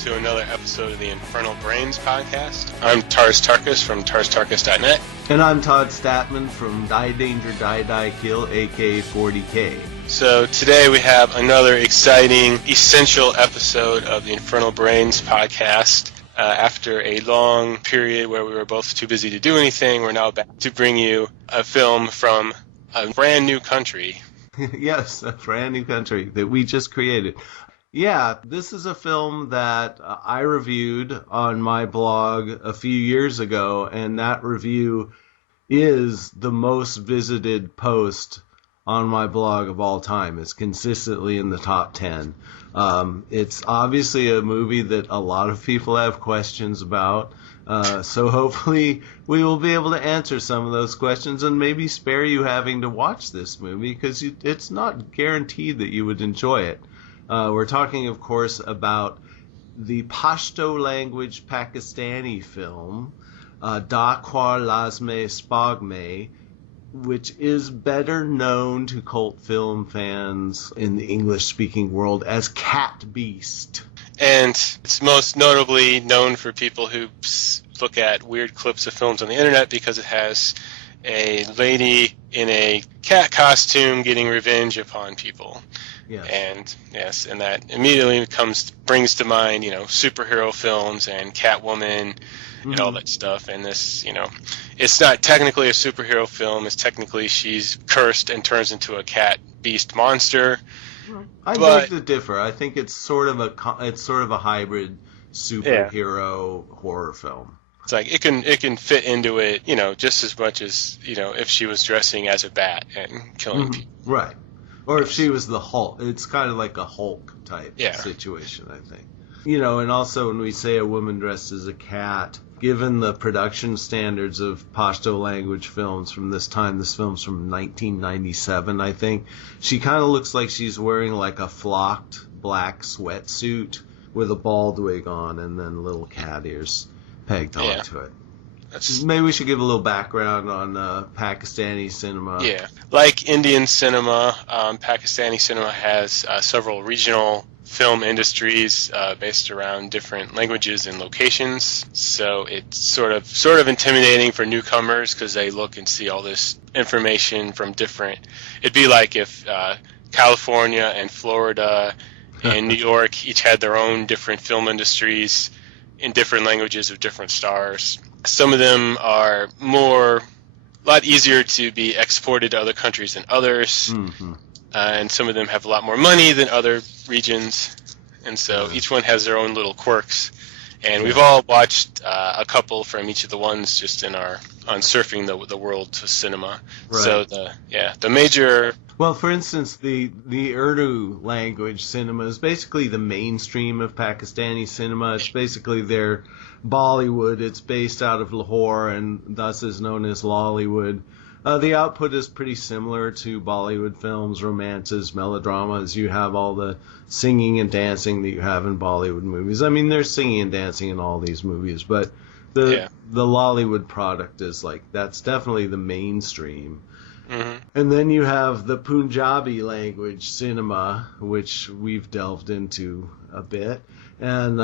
to another episode of the Infernal Brains Podcast. I'm Tars Tarkus from tarstarkus.net. And I'm Todd Statman from Die Danger Die Die Kill, aka 40K. So today we have another exciting, essential episode of the Infernal Brains Podcast. After a long period where we were both too busy to do anything, we're now back to bring you a film from a brand new country. Yes, a brand new country that we just created. Yeah, this is a film that I reviewed on my blog a few years ago, and that review is the most visited post on my blog of all time. It's consistently in the top 10. It's obviously a movie that a lot of people have questions about, so hopefully we will be able to answer some of those questions and maybe spare you having to watch this movie, because it's not guaranteed that you would enjoy it. We're talking, of course, about the Pashto language Pakistani film, Khwar Lasme Spogmay, which is better known to cult film fans in the English-speaking world as Cat Beast. And it's most notably known for people who look at weird clips of films on the internet because it has a lady in a cat costume getting revenge upon people. Yes. And that immediately brings to mind, superhero films and Catwoman and all that stuff. And this, it's not technically a superhero film. It's technically she's cursed and turns into a cat beast monster. I beg to differ. I think it's sort of a hybrid superhero horror film. It's like it can fit into it, just as much as, if she was dressing as a bat and killing people. Right. Or if she was the Hulk. It's kind of like a Hulk type situation, I think. And also when we say a woman dressed as a cat, given the production standards of Pashto language films from this time, this film's from 1997, I think, she kind of looks like she's wearing like a flocked black sweatsuit with a bald wig on and then little cat ears pegged onto it. Maybe we should give a little background on Pakistani cinema. Yeah. Like Indian cinema, Pakistani cinema has several regional film industries based around different languages and locations. So it's sort of intimidating for newcomers because they look and see all this information from different... It'd be like if California and Florida and New York each had their own different film industries in different languages of different stars. Some of them are a lot easier to be exported to other countries than others, and some of them have a lot more money than other regions, and so each one has their own little quirks. And we've all watched a couple from each of the ones just on surfing the world to cinema. Right. So the major... Well, for instance, the Urdu language cinema is basically the mainstream of Pakistani cinema. It's basically their Bollywood. It's based out of Lahore and thus is known as Lollywood. The output is pretty similar to Bollywood films, romances, melodramas. You have all the singing and dancing that you have in Bollywood movies. I mean, there's singing and dancing in all these movies, but the Lollywood product is that's definitely the mainstream. Mm-hmm. And then you have the Punjabi language cinema, which we've delved into a bit. And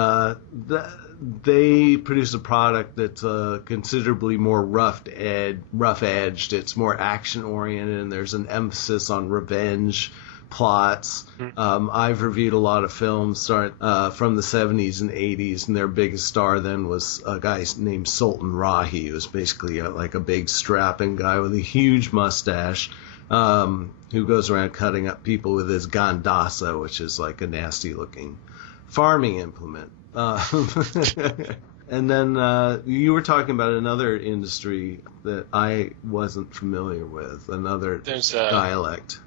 they produce a product that's considerably more rough-edged. It's more action-oriented, and there's an emphasis on revenge plots. I've reviewed a lot of films from the 70s and 80s, and their biggest star then was a guy named Sultan Rahi, who was basically a big strapping guy with a huge mustache who goes around cutting up people with his gandasa, which is like a nasty-looking farming implement. And then you were talking about another industry that I wasn't familiar with, another dialect.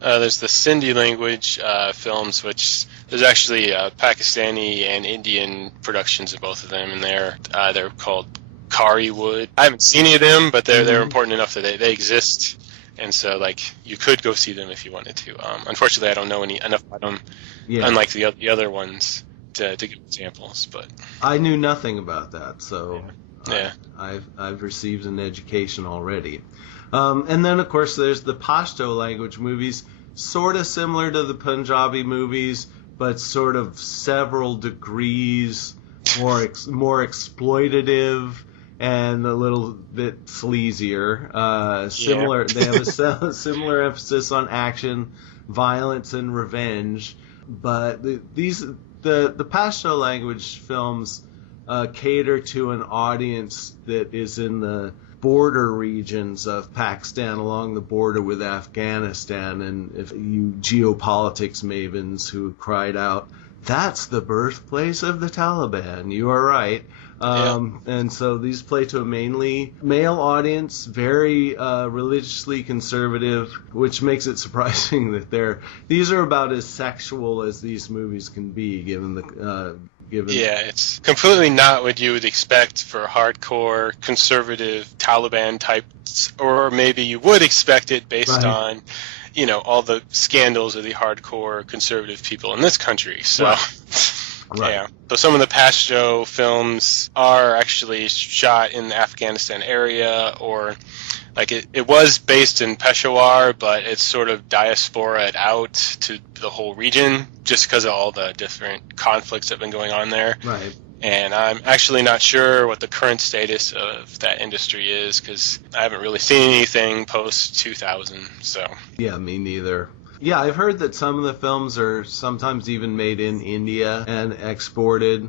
There's the Sindhi language films, which there's actually Pakistani and Indian productions of both of them, and they're called Kari Wood. I haven't seen any of them, but they're important enough that they exist, and so you could go see them if you wanted to. Unfortunately, I don't know enough about them, unlike the other ones, to give examples. But I knew nothing about that, so yeah. I've received an education already. And then, of course, there's the Pashto language movies, sort of similar to the Punjabi movies, but sort of several degrees more exploitative and a little bit sleazier. Similar, They have a similar emphasis on action, violence, and revenge. But the Pashto language films cater to an audience that is in the border regions of Pakistan, along the border with Afghanistan. And if you geopolitics mavens who cried out, "That's the birthplace of the Taliban," you are right. And so these play to a mainly male audience, very religiously conservative, which makes it surprising that these are about as sexual as these movies can be, given the Yeah, it's completely not what you would expect for hardcore conservative Taliban types, or maybe you would expect it based on, all the scandals of the hardcore conservative people in this country. So, Right. Yeah. So some of the Pashto films are actually shot in the Afghanistan area, or like it was based in Peshawar, but it's sort of diasporaed out to the whole region just because of all the different conflicts that have been going on there. Right. And I'm actually not sure what the current status of that industry is because I haven't really seen anything post 2000. So yeah, me neither. Yeah, I've heard that some of the films are sometimes even made in India and exported.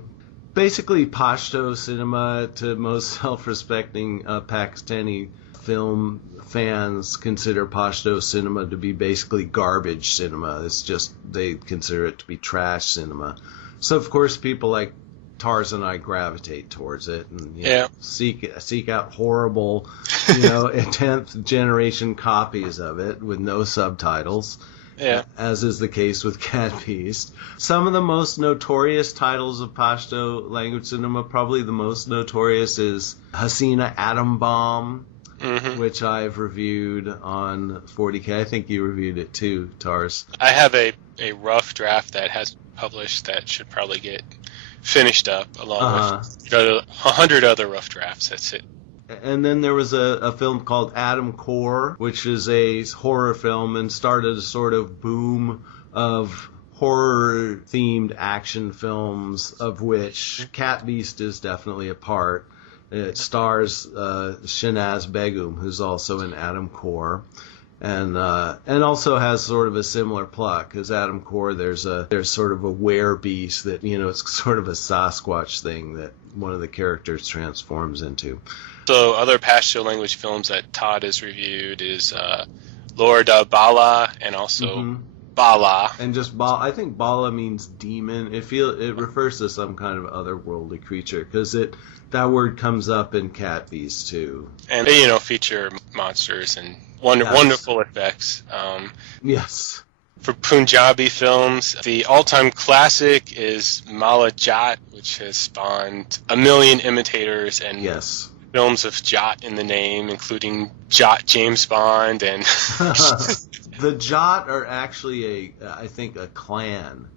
Basically, Pashto cinema, to most self-respecting Pakistani film fans, consider Pashto cinema to be basically garbage cinema. It's just, they consider it to be trash cinema. So, of course, people like Tars and I gravitate towards it and seek out horrible, 10th generation copies of it with no subtitles. Yeah. As is the case with Cat Beast. Some of the most notorious titles of Pashto language cinema, probably the most notorious is Hasina Atom Bomb, which I've reviewed on 40K. I think you reviewed it too, Tars. I have a rough draft that has published that should probably get finished up along with 100 other rough drafts. That's it. And then there was a film called Adam Khwar, which is a horror film and started a sort of boom of horror-themed action films, of which Cat Beast is definitely a part. It stars Shanaz Begum, who's also in Adam Khwar, and also has sort of a similar plot, because Adam Khwar, there's sort of a werebeast that, it's sort of a Sasquatch thing that one of the characters transforms into. So other Pashto language films that Todd has reviewed is Lord Bala and also Bala. And just Bala, I think Bala means demon. It refers to some kind of otherworldly creature, because that word comes up in Cat Beast too. And they, feature monsters and wonderful effects. Yes. For Punjabi films, the all-time classic is Mala Jat, which has spawned a million imitators and films of Jat in the name, including Jat James Bond and The Jat are actually I think a clan,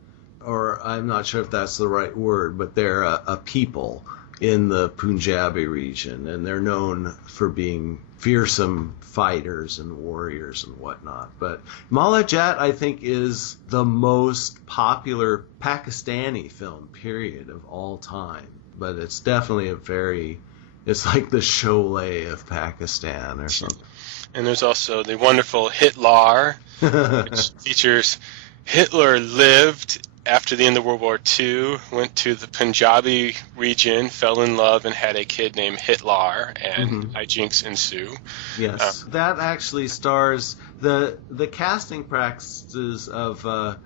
or I'm not sure if that's the right word, but they're a people in the Punjabi region, and they're known for being fearsome fighters and warriors and whatnot. But Mala Jat, I think, is the most popular Pakistani film, period, of all time. But it's definitely it's like the Sholay of Pakistan or something. And there's also the wonderful Hitler, which features Hitler lived after the end of World War II, went to the Punjabi region, fell in love, and had a kid named Hitler, and hijinks ensue. Yes, that actually stars the casting practices of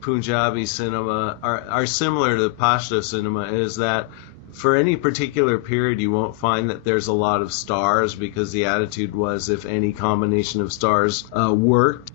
Punjabi cinema are similar to Pashto cinema. Is that for any particular period, you won't find that there's a lot of stars, because the attitude was if any combination of stars worked,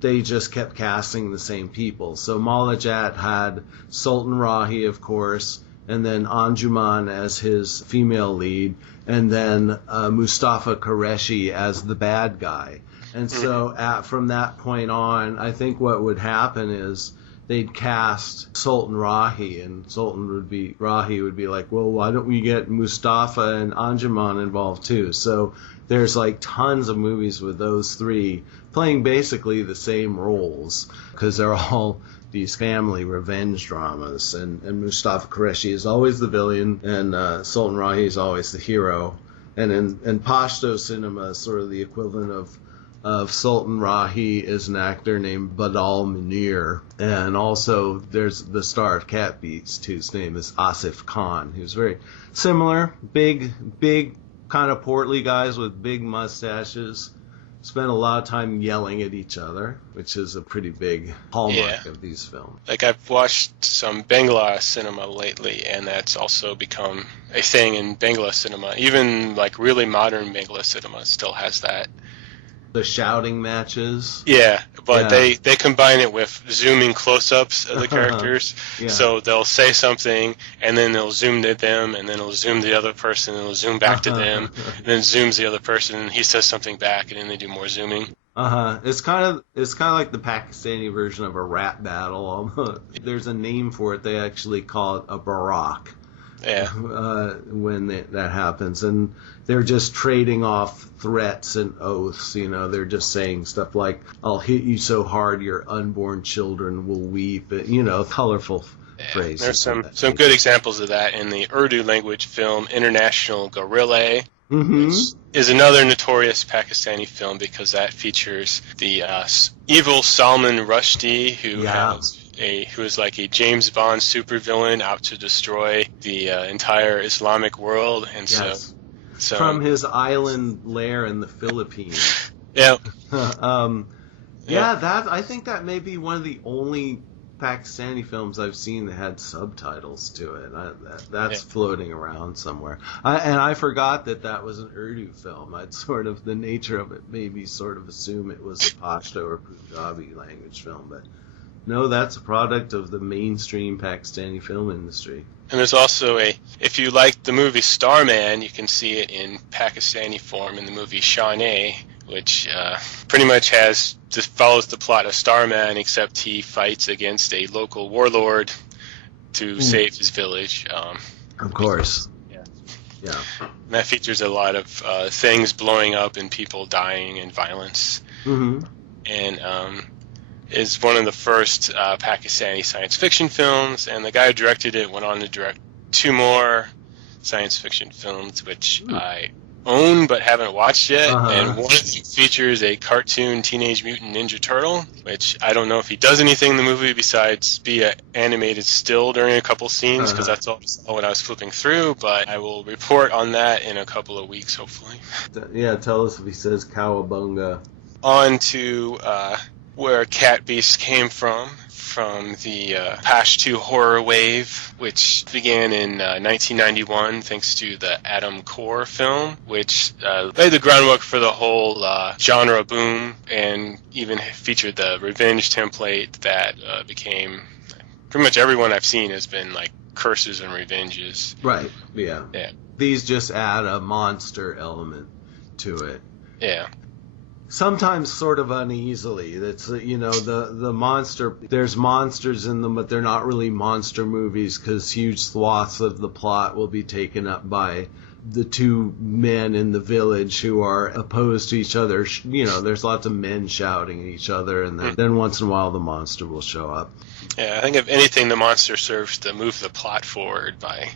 they just kept casting the same people. So Mala Jat had Sultan Rahi, of course, and then Anjuman as his female lead, and then Mustafa Qureshi as the bad guy. And so from that point on, I think what would happen is they'd cast Sultan Rahi, and Rahi would be like, well, why don't we get Mustafa and Anjuman involved too? So there's like tons of movies with those three playing basically the same roles, because they're all these family revenge dramas, and Mustafa Qureshi is always the villain, and Sultan Rahi is always the hero. And in Pashto cinema, sort of the equivalent of Sultan Rahi is an actor named Badal Munir. And also there's the star of Cat Beast, whose name is Asif Khan, who's very similar, big, kind of portly guys with big mustaches. Spend a lot of time yelling at each other, which is a pretty big hallmark of these films. Like, I've watched some Bangla cinema lately, and that's also become a thing in Bangla cinema. Even, like, really modern Bangla cinema still has that. The shouting matches. Yeah, but they combine it with zooming close-ups of the characters. So they'll say something, and then they'll zoom to them, and then it'll zoom the other person, and it'll zoom back to them, and then zooms the other person, and he says something back, and then they do more zooming. It's kind of like the Pakistani version of a rap battle. There's a name for it. They actually call it a barak. Yeah. When that happens, and they're just trading off threats and oaths. They're just saying stuff like, "I'll hit you so hard your unborn children will weep." Colorful phrases. There's some good examples of that in the Urdu language film International Gorilla, which is another notorious Pakistani film because that features the evil Salman Rushdie, who is like a James Bond supervillain out to destroy the entire Islamic world, and so from his island lair in the Philippines. Yeah. I think that may be one of the only Pakistani films I've seen that had subtitles to it. That's floating around somewhere. I forgot that was an Urdu film. I'd sort of, the nature of it made me sort of assume it was a Pashto or Punjabi language film, but no, that's a product of the mainstream Pakistani film industry. And there's also if you like the movie Starman, you can see it in Pakistani form in the movie Shahneh, which pretty much follows the plot of Starman, except he fights against a local warlord to save his village. Of course. Yeah. And that features a lot of things blowing up and people dying and violence. And is one of the first Pakistani science fiction films, and the guy who directed it went on to direct 2 more science fiction films, which I own but haven't watched yet, and one of them features a cartoon Teenage Mutant Ninja Turtle, which I don't know if he does anything in the movie besides be an animated still during a couple scenes, because that's all I saw when I was flipping through, but I will report on that in a couple of weeks, hopefully. Yeah, tell us if he says Cowabunga. On to where Cat Beast came from the Pashto horror wave, which began in 1991 thanks to the Adam Khwar film, which laid the groundwork for the whole genre boom, and even featured the revenge template that became pretty much everyone I've seen has been like curses and revenges. Right, yeah. These just add a monster element to it. Yeah. Sometimes sort of uneasily. That's the monster. There's monsters in them, but they're not really monster movies because huge swaths of the plot will be taken up by the 2 men in the village who are opposed to each other. There's lots of men shouting at each other, and then once in a while the monster will show up. Yeah, I think if anything, the monster serves to move the plot forward by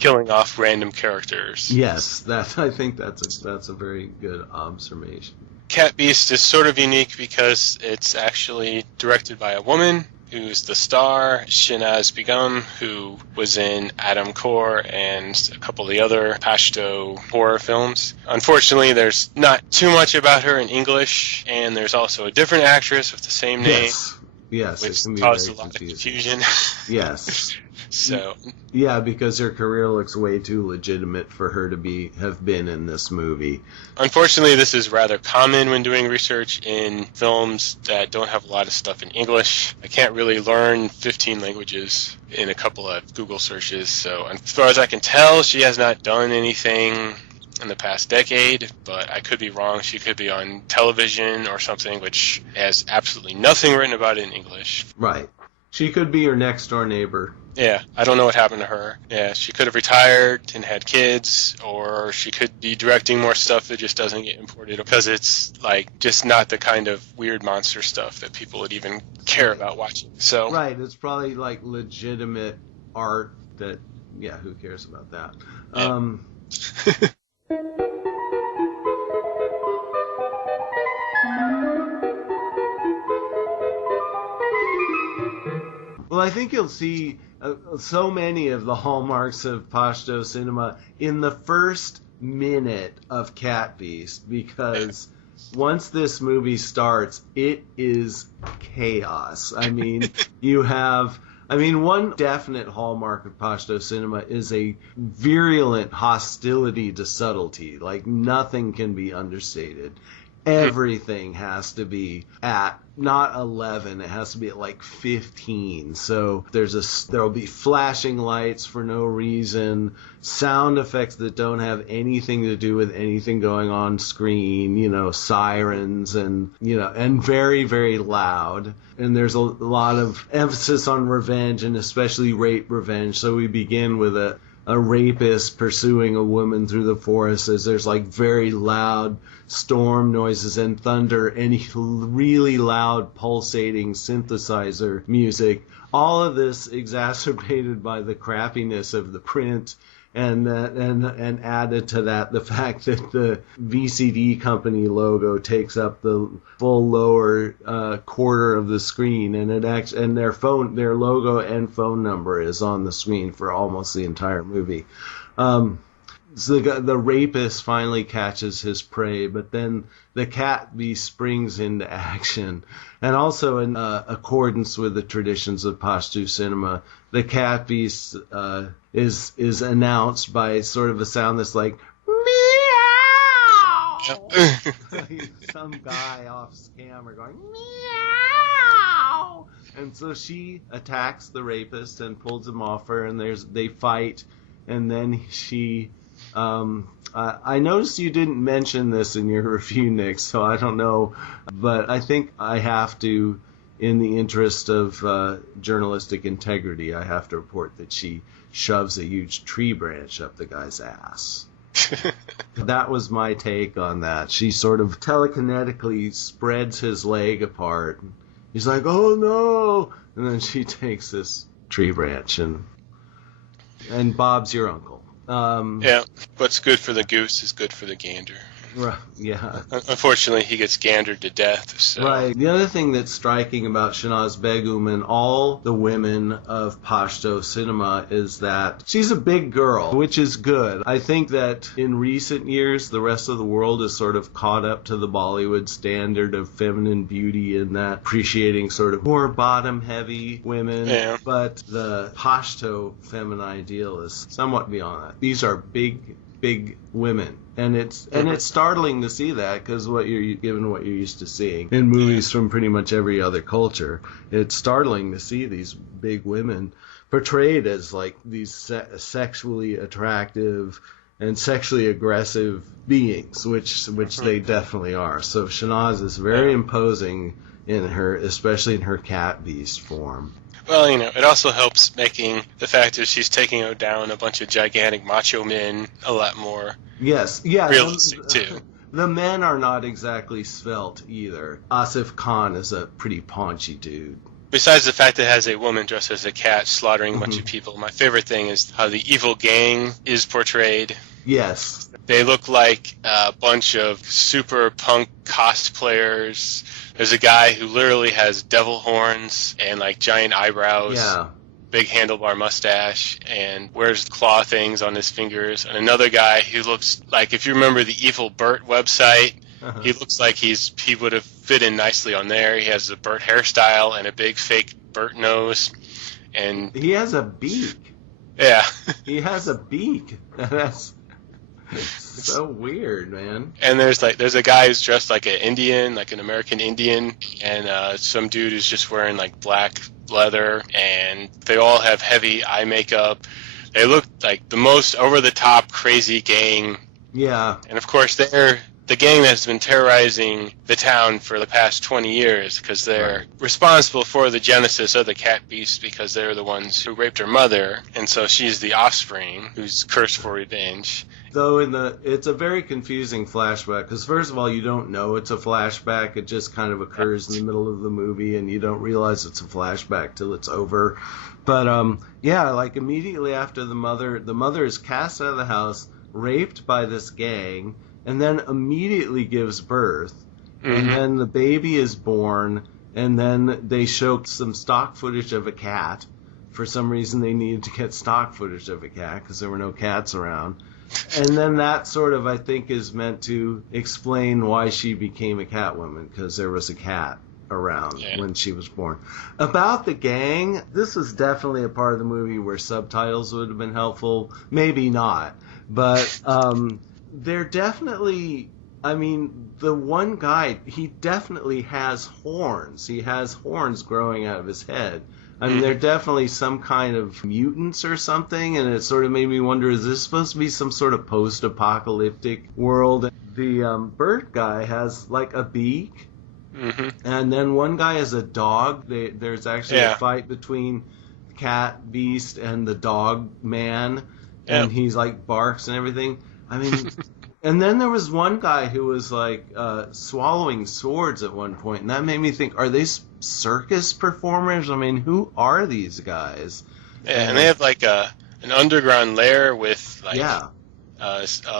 killing off random characters. Yes, I think that's a very good observation. Cat Beast is sort of unique because it's actually directed by a woman who's the star, Shinaz Begum, who was in Adam Khwar and a couple of the other Pashto horror films. Unfortunately, there's not too much about her in English, and there's also a different actress with the same name. Yes, which caused a lot of confusion. Yes. So. Yeah, because her career looks way too legitimate for her to have been in this movie. Unfortunately, this is rather common when doing research in films that don't have a lot of stuff in English. I can't really learn 15 languages in a couple of Google searches, so as far as I can tell, she has not done anything in the past decade, but I could be wrong. She could be on television or something which has absolutely nothing written about it in English. Right. She could be your next door neighbor. Yeah, I don't know what happened to her. Yeah, she could have retired and had kids, or she could be directing more stuff that just doesn't get imported because it's like just not the kind of weird monster stuff that people would even care about watching. So right, it's probably like legitimate art that, yeah, who cares about that? Yeah. Well, I think you'll see so many of the hallmarks of Pashto cinema in the first minute of Cat Beast, because once this movie starts, it is chaos. I mean, one definite hallmark of Pashto cinema is a virulent hostility to subtlety. Like, nothing can be understated. Everything has to be at not 11, it has to be at like 15. So there'll be flashing lights for no reason, sound effects that don't have anything to do with anything going on screen, sirens and very, very loud. And there's a lot of emphasis on revenge, and especially rape revenge. So we begin with a rapist pursuing a woman through the forest as there's like very loud storm noises and thunder and really loud pulsating synthesizer music. All of this exacerbated by the crappiness of the print, and added to that the fact that the VCD company logo takes up the full lower quarter of the screen, and their logo and phone number is on the screen for almost the entire movie. So the rapist finally catches his prey, but then the cat beast springs into action. And also in accordance with the traditions of Pashto cinema, the cat beast is announced by sort of a sound that's like meow. Some guy off camera going meow. And so she attacks the rapist and pulls him off her, and they fight, and then she. I noticed you didn't mention this in your review, Nick, so I don't know, but I think I have to, in the interest of journalistic integrity, I have to report that she shoves a huge tree branch up the guy's ass. That was my take on that. She sort of telekinetically spreads his leg apart. He's like, oh no! And then she takes this tree branch, and Bob's your uncle. Yeah, what's good for the goose is good for the gander. Right, yeah. Unfortunately, he gets gandered to death. So. Right. The other thing that's striking about Shahnaz Begum and all the women of Pashto cinema is that she's a big girl, which is good. I think that in recent years, the rest of the world has sort of caught up to the Bollywood standard of feminine beauty in that appreciating sort of more bottom-heavy women. Yeah. But the Pashto feminine ideal is somewhat beyond that. These are big women, and it's startling to see that, because what you're used to seeing in movies from pretty much every other culture. It's startling to see these big women portrayed as like these sexually attractive and sexually aggressive beings, which they definitely are. So Shahnaz is very imposing in her, especially in her cat beast form. Well, it also helps making the fact that she's taking down a bunch of gigantic macho men a lot more realistic, too. The men are not exactly svelte either. Asif Khan is a pretty paunchy dude. Besides the fact that it has a woman dressed as a cat slaughtering a bunch of people, my favorite thing is how the evil gang is portrayed. Yes. They look like a bunch of super punk cosplayers. There's a guy who literally has devil horns and like giant eyebrows, big handlebar mustache, and wears claw things on his fingers. And another guy who looks like, if you remember the Evil Bert website, he looks like he would have fit in nicely on there. He has a Bert hairstyle and a big fake Bert nose, and he has a beak. Yeah, he has a beak. That's so weird, man. And there's a guy who's dressed like an Indian, like an American Indian, and some dude who's just wearing like black leather, and they all have heavy eye makeup. They look like the most over the top crazy gang. Yeah. And of course they're the gang that's been terrorizing the town for the past 20 years because they're responsible for the genesis of the cat beast because they're the ones who raped her mother, and so she's the offspring who's cursed for revenge. Though it's a very confusing flashback because first of all you don't know it's a flashback. It just kind of occurs in the middle of the movie and you don't realize it's a flashback till it's over. But like immediately after the mother is cast out of the house, raped by this gang, and then immediately gives birth. And then the baby is born, and then they show some stock footage of a cat. For some reason they needed to get stock footage of a cat because there were no cats around. And then that sort of, I think, is meant to explain why she became a Catwoman, because there was a cat around when she was born. About the gang, this was definitely a part of the movie where subtitles would have been helpful. Maybe not. But they're definitely... I mean, the one guy, he definitely has horns. He has horns growing out of his head. I mean, they're definitely some kind of mutants or something, and it sort of made me wonder, is this supposed to be some sort of post-apocalyptic world? The bird guy has, like, a beak, and then one guy has a dog. There's actually a fight between the cat beast and the dog man, and he's, like, barks and everything. I mean... And then there was one guy who was, like, swallowing swords at one point, and that made me think, are they circus performers? I mean, who are these guys? Yeah, and they have, like, an underground lair with, like,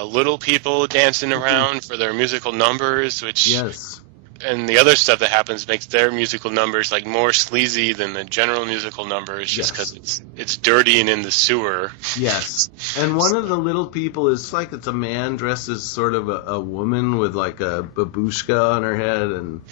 little people dancing around for their musical numbers, which... Yes. And the other stuff that happens makes their musical numbers like more sleazy than the general musical numbers, just because it's dirty and in the sewer. Yes. And one of the little people is like it's a man dressed as sort of a woman with like a babushka on her head, and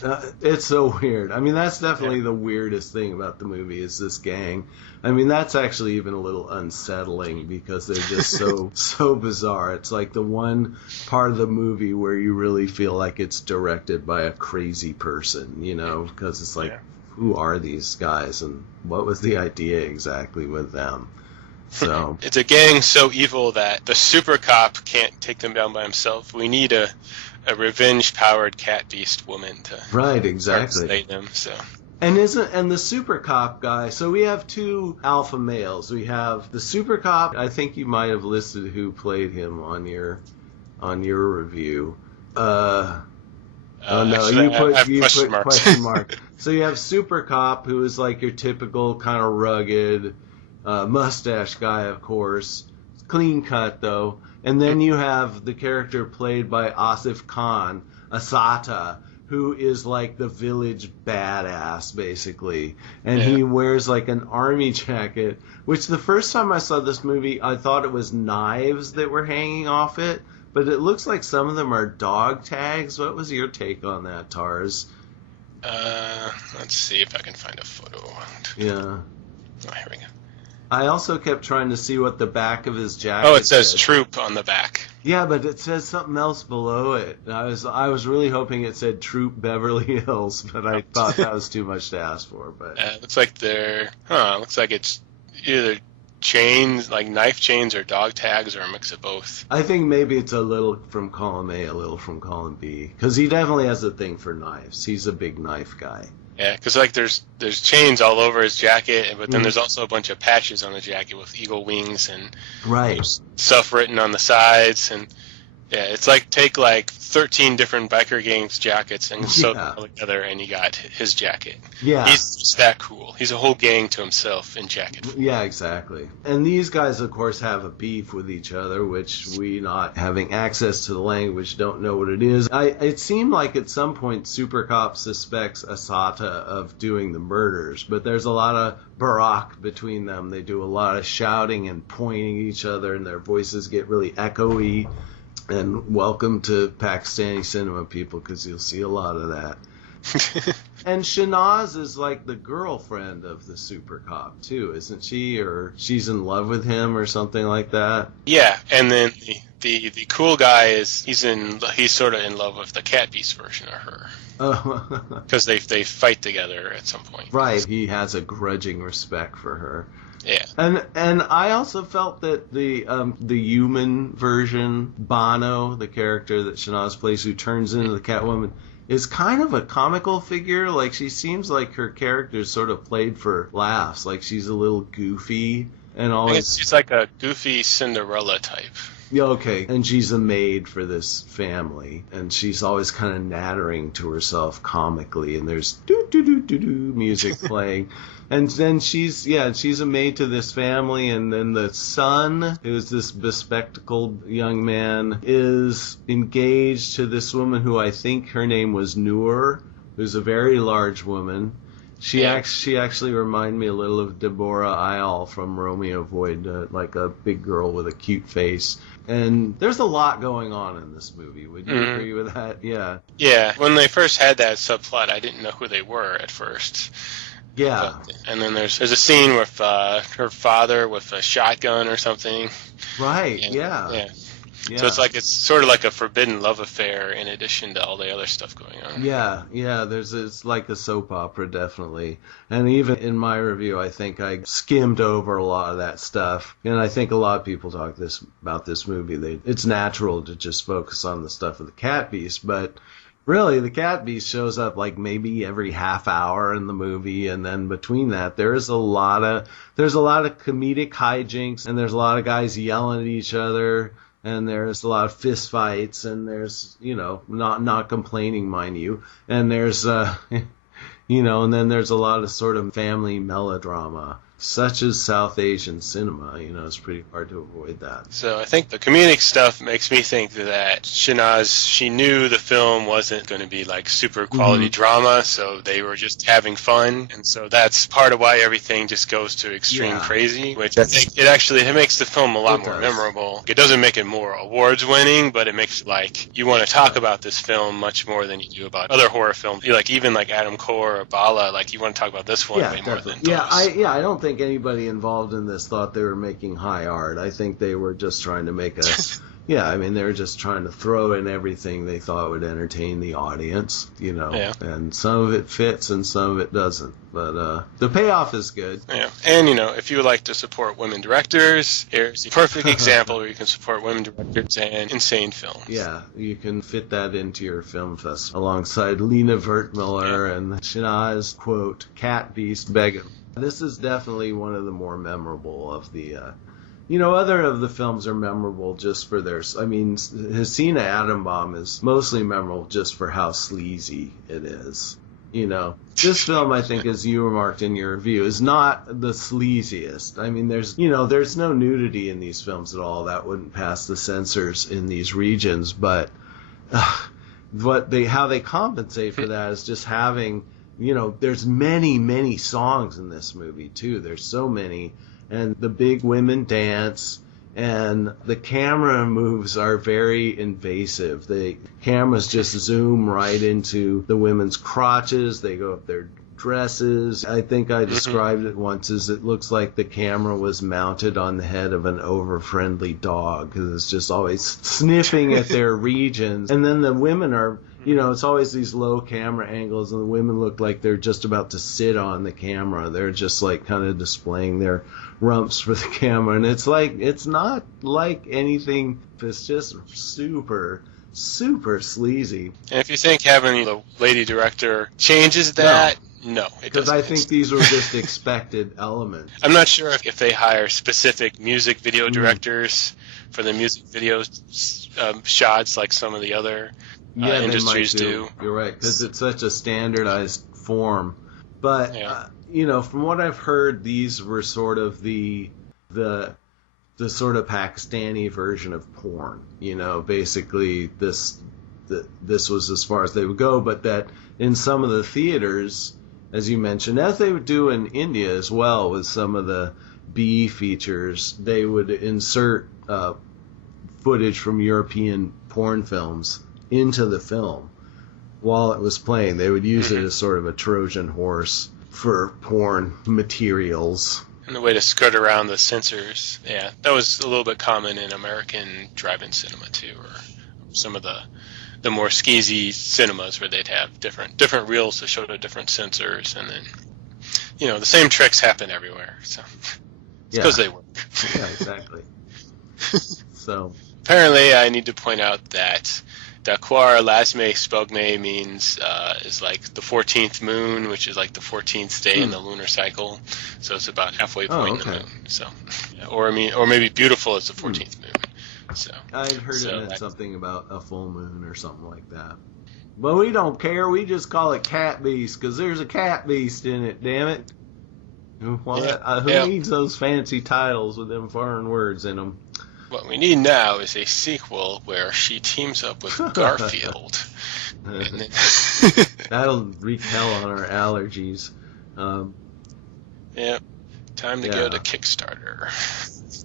it's so weird. I mean, that's definitely the weirdest thing about the movie is this gang. I mean, that's actually even a little unsettling because they're just so bizarre. It's like the one part of the movie where you really feel like it's directed by a crazy person, you know, because it's like, who are these guys and what was the idea exactly with them? So it's a gang so evil that the super cop can't take them down by himself. We need a revenge-powered cat beast woman to save them. So. And the super cop guy, so we have two alpha males. We have the super cop, I think you might have listed who played him on your review. No, you put question mark. So you have super cop, who is like your typical kind of rugged mustache guy, of course. Clean cut, though. And then you have the character played by Asif Khan, Asata, who is like the village badass, basically. And he wears like an army jacket, which the first time I saw this movie, I thought it was knives that were hanging off it, but it looks like some of them are dog tags. What was your take on that, Tars? Let's see if I can find a photo. Yeah. Oh, here we go. I also kept trying to see what the back of his jacket said. Oh, it says Troop on the back. Yeah, but it says something else below it. I was really hoping it said Troop Beverly Hills, but I thought that was too much to ask for. But it looks like looks like it's either chains, like knife chains, or dog tags, or a mix of both. I think maybe it's a little from column A, a little from column B, because he definitely has a thing for knives. He's a big knife guy. Yeah, because like there's chains all over his jacket, but then there's also a bunch of patches on the jacket with eagle wings and stuff written on the sides, and it's like take like 13 different biker gangs jackets and sew them all together, and you got his jacket. Yeah, he's just that cool. He's a whole gang to himself in jacket. Yeah, exactly. And these guys, of course, have a beef with each other, which we, not having access to the language, don't know what it is. It seemed like at some point Super Cop suspects Asata of doing the murders, but there's a lot of barak between them. They do a lot of shouting and pointing at each other, and their voices get really echoey. And welcome to Pakistani cinema, people, because you'll see a lot of that. And Shanaz is like the girlfriend of the super cop, too, isn't she? Or she's in love with him or something like that? Yeah, and then the cool guy he's sort of in love with the cat beast version of her. Because they fight together at some point. Right, he has a grudging respect for her. Yeah. And I also felt that the human version, Bono, the character that Shanaz plays, who turns into the Catwoman, is kind of a comical figure. Like, she seems like her character is sort of played for laughs. Like, she's a little goofy and always. I guess she's like a goofy Cinderella type. Yeah, okay. And she's a maid for this family, and she's always kind of nattering to herself comically, and there's do-do-do-do-do music playing. And then she's a maid to this family, and then the son, who's this bespectacled young man, is engaged to this woman who I think her name was Noor, who's a very large woman. She actually reminded me a little of Deborah Isle from Romeo Void, like a big girl with a cute face. And there's a lot going on in this movie. Would you agree with that? Yeah. Yeah. When they first had that subplot, I didn't know who they were at first. Yeah. And then there's a scene with her father with a shotgun or something. Right. And, yeah. So it's sort of like a forbidden love affair in addition to all the other stuff going on. Yeah. It's like a soap opera, definitely. And even in my review, I think I skimmed over a lot of that stuff. And I think a lot of people talk about this movie. It's natural to just focus on the stuff of the cat beast, but really, the cat beast shows up like maybe every half hour in the movie, and then between that, there's a lot of comedic hijinks, and there's a lot of guys yelling at each other, and there's a lot of fist fights, and there's not complaining, mind you, and there's and then there's a lot of sort of family melodrama. Such as South Asian cinema, it's pretty hard to avoid that. So I think the comedic stuff makes me think that Shanaz, she knew the film wasn't going to be like super quality drama, so they were just having fun, and so that's part of why everything just goes to extreme crazy, which I think it makes the film a lot more memorable. It doesn't make it more awards winning, but it makes like you want to talk about this film much more than you do about other horror films. Like even like Adam Khwar or Bala, like you want to talk about this one way more than those. I don't think anybody involved in this thought they were making high art. I think they were just trying to make they were just trying to throw in everything they thought would entertain the audience, and some of it fits and some of it doesn't. But the payoff is good. Yeah. And, if you would like to support women directors, here's the perfect example where you can support women directors and insane films. Yeah, you can fit that into your film festival alongside Lena Wertmüller and Shanaz, quote, Cat Beast Begum. This is definitely one of the more memorable of the, other of the films are memorable just for Hasina Atom is mostly memorable just for how sleazy it is. This film, I think, as you remarked in your review, is not the sleaziest. I mean, there's no nudity in these films at all. That wouldn't pass the censors in these regions, but how they compensate for that is just having... there's many, many songs in this movie, too. There's so many. And the big women dance, and the camera moves are very invasive. The cameras just zoom right into the women's crotches. They go up their dresses. I think I described it once as it looks like the camera was mounted on the head of an over-friendly dog, because it's just always sniffing at their regions. And then the women are... it's always these low camera angles, and the women look like they're just about to sit on the camera. They're just like kind of displaying their rumps for the camera, and it's not like anything. It's just super, super sleazy. And if you think having the lady director changes that, no, it doesn't. Because I think these were just expected elements. I'm not sure if they hire specific music video directors for the music video shots like some of the other industries do. You're right, because it's such a standardized form. But from what I've heard, these were sort of the sort of Pakistani version of porn. Basically this was as far as they would go. But that in some of the theaters, as you mentioned, as they would do in India as well, with some of the B features, they would insert footage from European porn films into the film while it was playing. They would use it as sort of a Trojan horse for porn materials. And the way to skirt around the censors, that was a little bit common in American drive-in cinema too, or some of the more skeezy cinemas where they'd have different reels to show the different censors, and then the same tricks happen everywhere. So It's because they work. Yeah, exactly. So apparently, I need to point out that the Khwar Lasme Spogmay means is like the 14th moon, which is like the 14th day in the lunar cycle. So it's about halfway point in the moon. So, or maybe beautiful is the 14th moon. So I had heard it meant something about a full moon or something like that. But we don't care. We just call it cat beast because there's a cat beast in it. Damn it! Who needs those fancy titles with them foreign words in them? What we need now is a sequel where she teams up with Garfield. That'll wreak hell on our allergies. Time to go to Kickstarter.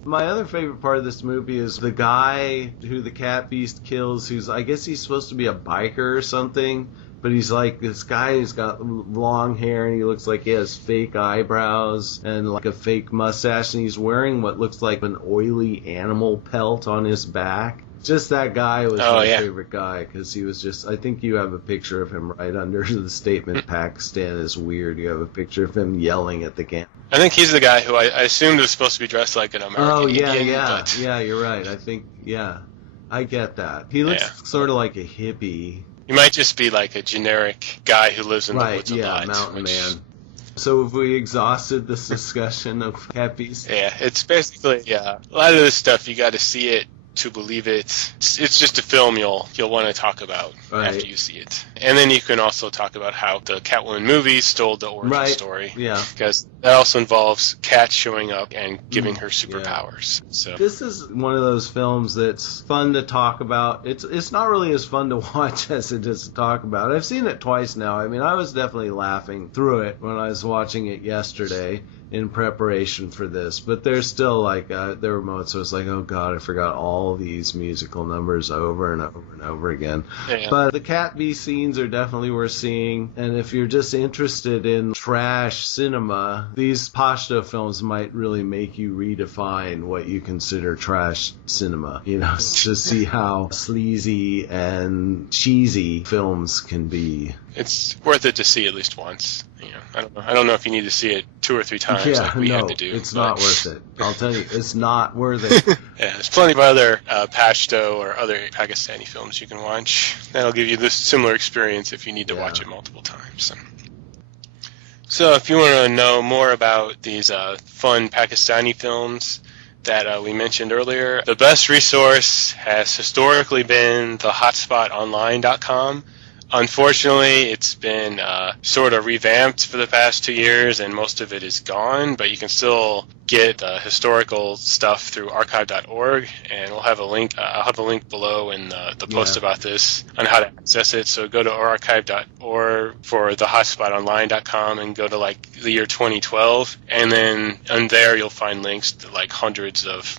My other favorite part of this movie is the guy who the cat beast kills, I guess he's supposed to be a biker or something, but he's like this guy who's got long hair and he looks like he has fake eyebrows and like a fake mustache, and he's wearing what looks like an oily animal pelt on his back. Just that guy was my favorite guy because he was just, I think you have a picture of him right under the statement, Pakistan is weird. You have a picture of him yelling at the camera. I think he's the guy who I assumed was supposed to be dressed like an American Indian. Yeah, you're right. I think, I get that. He looks sort of like a hippie. He might just be like a generic guy who lives in the woods a lot. Mountain man. So have we exhausted this discussion of cat beast? Yeah, it's basically, a lot of this stuff, you got to see it to believe it. It's just a film you'll want to talk about after you see it. And then you can also talk about how the Catwoman movie stole the origin story. Yeah. Because that also involves Cat showing up and giving her superpowers. So this is one of those films that's fun to talk about. It's not really as fun to watch as it is to talk about. I've seen it twice now. I mean, I was definitely laughing through it when I was watching it yesterday in preparation for this, but there's still like there were moments where it's like, oh god, I forgot all these musical numbers over and over and over again. But the cat beast scenes are definitely worth seeing, and if you're just interested in trash cinema, these Pashto films might really make you redefine what you consider trash cinema, to see how sleazy and cheesy films can be. It's worth it to see at least once. I don't know if you need to see it 2 or 3 times like we had to do. It's not worth it. I'll tell you, it's not worth it. There's plenty of other Pashto or other Pakistani films you can watch. That'll give you this similar experience if you need to watch it multiple times. So if you want to know more about these fun Pakistani films that we mentioned earlier, the best resource has historically been the hotspotonline.com. Unfortunately, it's been sort of revamped for the past 2 years, and most of it is gone, but you can still get historical stuff through archive.org, and we'll have a link. I'll have a link below in the post about this on how to access it. So go to archive.org for the hotspotonline.com and go to like the year 2012, and then on there you'll find links to like hundreds of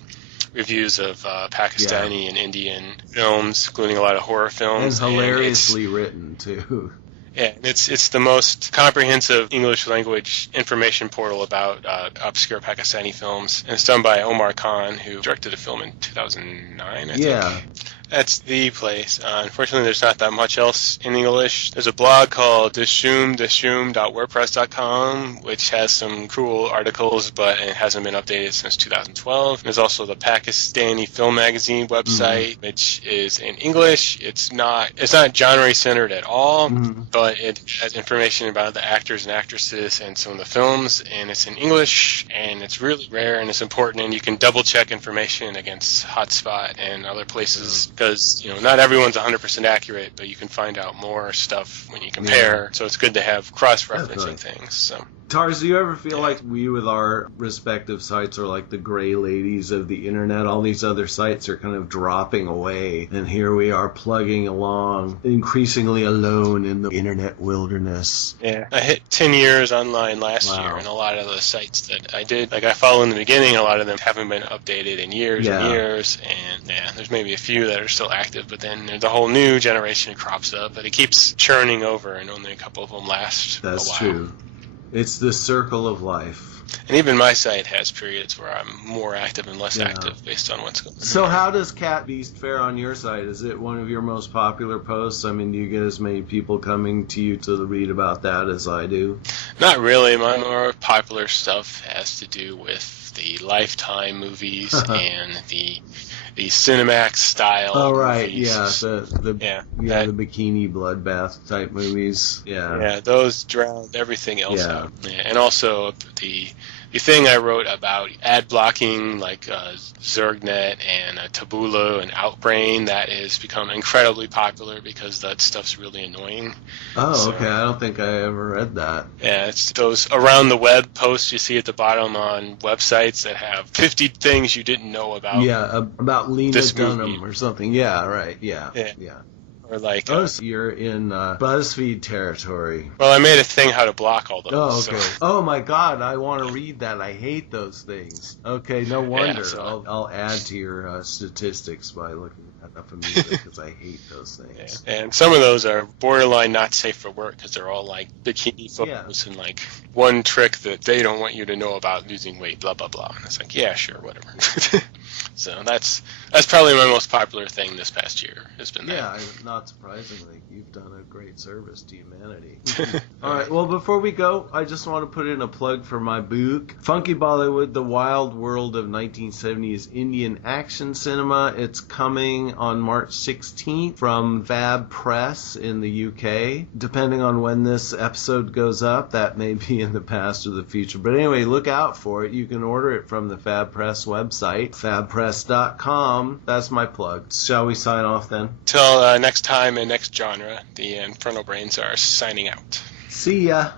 reviews of Pakistani and Indian films, including a lot of horror films. And hilariously written, too. Yeah, it's the most comprehensive English language information portal about obscure Pakistani films. And it's done by Omar Khan, who directed a film in 2009, I think. That's the place. Unfortunately, there's not that much else in English. There's a blog called dishum.wordpress.com, which has some cool articles, but it hasn't been updated since 2012. There's also the Pakistani Film Magazine website, which is in English. It's not genre-centered at all, but it has information about the actors and actresses and some of the films, and it's in English, and it's really rare, and it's important, and you can double-check information against Hotspot and other places. Because, not everyone's 100% accurate, but you can find out more stuff when you compare. So it's good to have cross-referencing things. So. Tars, do you ever feel like we with our respective sites are like the gray ladies of the internet? All these other sites are kind of dropping away, and here we are plugging along, increasingly alone in the internet wilderness. Yeah, I hit 10 years online last year, and a lot of the sites that I did, like I followed in the beginning, a lot of them haven't been updated in years and years, and there's maybe a few that are still active, but then there's a whole new generation crops up, but it keeps churning over, and only a couple of them last a while. That's true. It's the circle of life. And even my site has periods where I'm more active and less active based on what's going on. So how does Cat Beast fare on your site? Is it one of your most popular posts? I mean, do you get as many people coming to you to read about that as I do? Not really. My more popular stuff has to do with the Lifetime movies and the Cinemax style. Oh right, movies. the bikini bloodbath type movies. Yeah, those drowned everything else out. Yeah, and also the thing I wrote about ad blocking, like Zergnet and Taboola and Outbrain, that has become incredibly popular because that stuff's really annoying. Oh, okay. I don't think I ever read that. Yeah, it's those around the web posts you see at the bottom on websites that have 50 things you didn't know about. Yeah, about Lena Dunham movie. or something. Yeah, right. Yeah. Or like, so you're in BuzzFeed territory. Well, I made a thing how to block all those. Oh, okay. So. Oh my God, I want to read that. I hate those things. Okay, no wonder. I'll add to your statistics by looking at enough of music because I hate those things. Yeah. And some of those are borderline not safe for work because they're all like bikini photos and like one trick that they don't want you to know about losing weight, blah blah blah. And it's like, yeah, sure, whatever. So that's probably my most popular thing this past year. Has been that. Yeah, not surprisingly, you've done a great service to humanity. All right, well, before we go, I just want to put in a plug for my book, Funky Bollywood: The Wild World of 1970s Indian Action Cinema. It's coming on March 16th from Fab Press in the UK. Depending on when this episode goes up, that may be in the past or the future. But anyway, look out for it. You can order it from the Fab Press website, fabpress.com. That's my plug. Shall we sign off then? Till next time and next genre, the Infernal Brains are signing out. See ya.